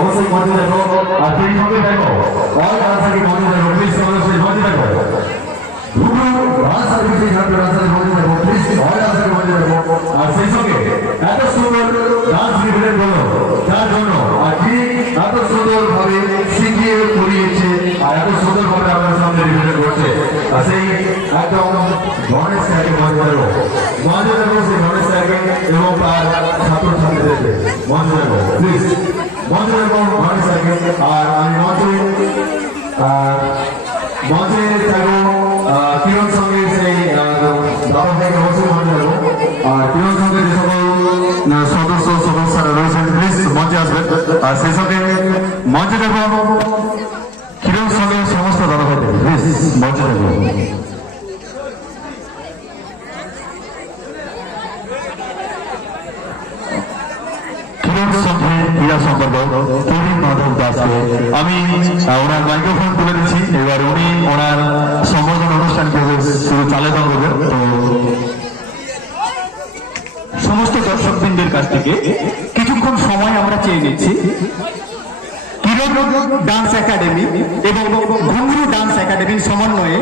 অবশ্যই মঞ্চে দেখো আর সেই সঙ্গে দেখো রাজশাহী মঞ্চে দেখো প্লিজ অবশ্যই মঞ্চে দেখো রাজশাহী মঞ্চে দেখো প্লিজ রাজশাহী মঞ্চে দেখো আর সেই সঙ্গে এত সুন্দর ডান্স রিভিলেট বলো যার জন্য আর কি এত সুন্দর ভাবে শিখিয়ে পড়িয়েছে আর এত সুন্দর ভাবে আমাদের সামনে রিভিলেট করছে আর সেই একদম গণেশ স্যারকে মঞ্চে দেখো সেই গণেশ স্যারকে এবং তার ছাত্রছাত্রীদেরকে মঞ্চে দেখো প্লিজ মঞ্চে দেখো গণেশ স্যারকে আর আমি মঞ্চে দেখো কিরণ সঙ্গে সেই দাদা ভাইকে অবশ্যই মঞ্চে দেখো আর কিরণ সঙ্গে যে সকল সদস্যরা রয়েছেন প্লিজ মঞ্চে আসবেন আর সেই সঙ্গে মঞ্চে দেখো কিরণ সঙ্গে সমস্ত দাদা ভাইকে প্লিজ মঞ্চে দেখো আমি ওনার মাইক্রোফোন তুলে দিচ্ছি এবার উনি ওনার সম্বোধন অনুষ্ঠানকে শুধু চালিয়ে করবেন তো সমস্ত দর্শকবৃন্দের কাছ থেকে কিছুক্ষণ সময় আমরা চেয়ে নিচ্ছি কিরণ ডান্স একাডেমি এবং ঘুঙরু ডান্স একাডেমির সমন্বয়ে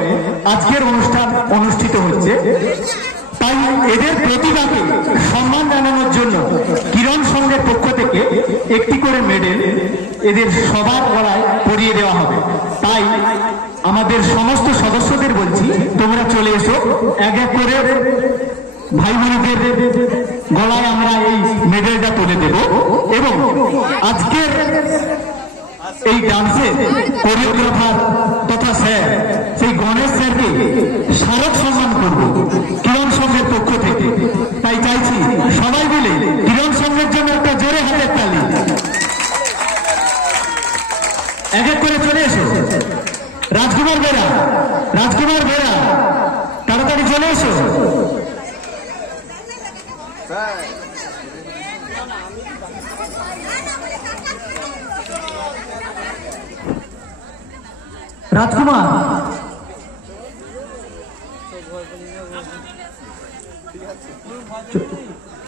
আজকের অনুষ্ঠান অনুষ্ঠিত হচ্ছে তাই এদের প্রতিভাকে সম্মান জানানোর জন্য কিরণ সংঘের পক্ষ থেকে একটি করে মেডেল এদের সবার গলায় পরিয়ে দেওয়া হবে তাই আমাদের সমস্ত সদস্যদের বলছি তোমরা চলে এসো এক এক করে ভাই বোনদের গলায় আমরা এই মেডেলটা তুলে দেব এবং আজকের এই ডান্সের কোরিওগ্রাফার তথা স্যার সেই গণেশ স্যারকে স্মারক সম্মান করব কিরণ সংঘের পক্ষ থেকে তাই চাইছি সবাই মিলে কিরণ সংঘের জন্য একটা জোরে হাতের তালি এক এক করে চলে এসো রাজকুমার বেরা তাড়াতাড়ি চলে এসো রাজকুমার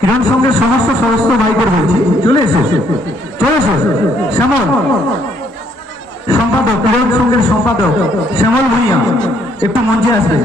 কিরণ সংঘের সমস্ত সদস্য ভাইদের বলছি চলে এসো শ্যামল সম্পাদক কিরণ সংঘের সম্পাদক শ্যামল ভূঁইয়া একটু মঞ্চে আসবে